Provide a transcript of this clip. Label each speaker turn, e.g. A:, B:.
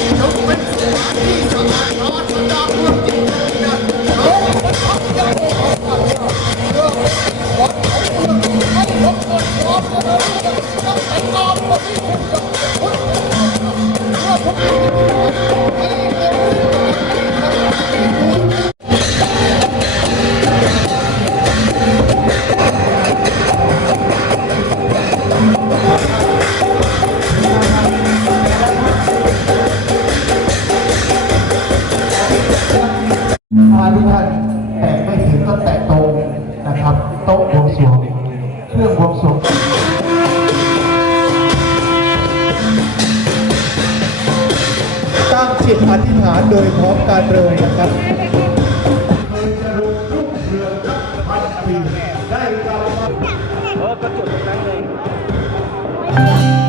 A: Don't make me feel I'm a doctor. ถ้าทุกท่านแตะไม่ถึงก็แตะโต๊ะนะครับ โต๊ะบวงสวงเครื่องวงสวงตั้งจิตอธิษฐานโดยพร้อมกันเลยนะครับได้กรับมาเออก็จุดตรงนั้นเลย